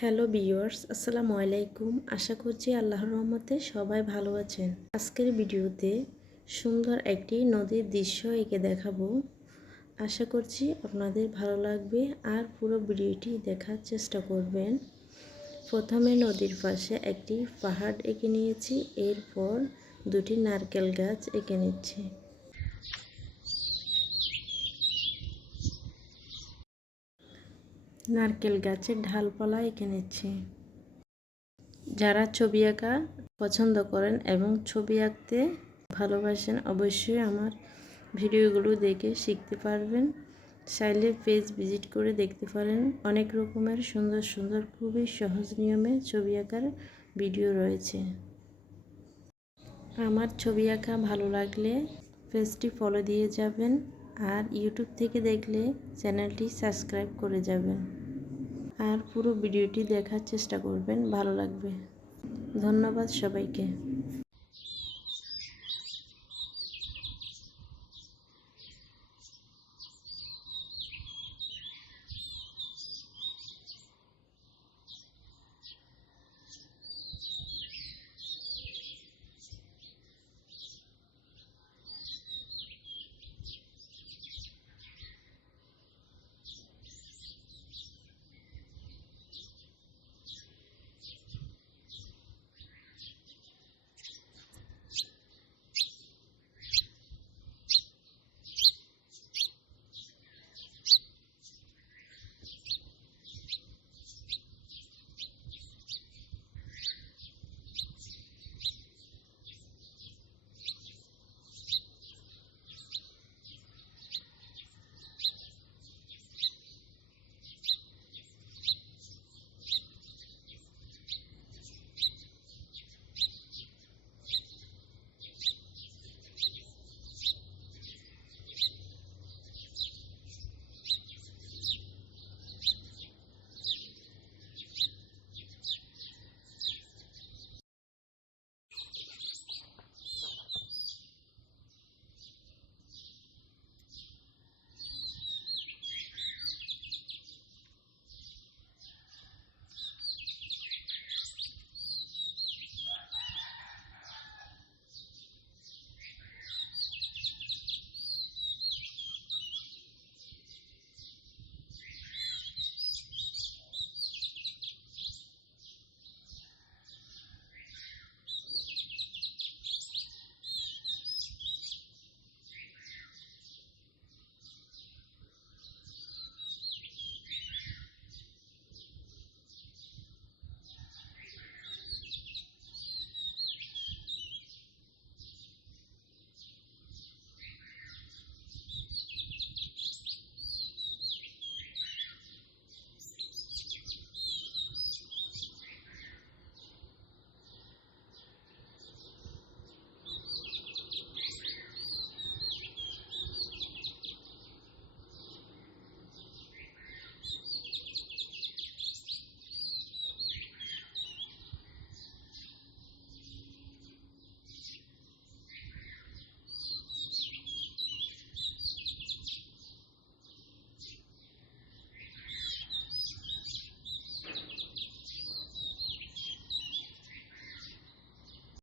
Hello viewers, আসসালামু আলাইকুম। আশা করছি আল্লাহর রহমতে সবাই ভালো আছেন। আজকের ভিডিওতে সুন্দর একটি নদীর দৃশ্য এঁকে দেখাবো। আশা করছি আপনাদের ভালো লাগবে আর পুরো ভিডিওটি দেখার চেষ্টা করবেন। প্রথমে নদীর পাশে একটি পাহাড় এঁকে নিয়েছি, এরপর দুটি নারকেল গাছ এঁকে নিচ্ছি। নারকেল গাছের ঢালপালা এঁকে নিচ্ছি। যারা ছবি আঁকা পছন্দ করেন এবং ছবি আঁকতে ভালোবাসেন, অবশ্যই আমার ভিডিওগুলো দেখে শিখতে পারবেন। চাইলে পেজ ভিজিট করে দেখতে পারেন। অনেক রকমের সুন্দর সুন্দর খুবই সহজ নিয়মে ছবি আঁকার ভিডিও রয়েছে। আমার ছবি আঁকা ভালো লাগলে পেজটি ফলো দিয়ে যাবেন, আর ইউটিউব থেকে দেখলে চ্যানেলটি সাবস্ক্রাইব করে যাবেন। আর পুরো ভিডিওটি দেখার চেষ্টা করবেন, ভালো লাগবে। ধন্যবাদ সবাইকে।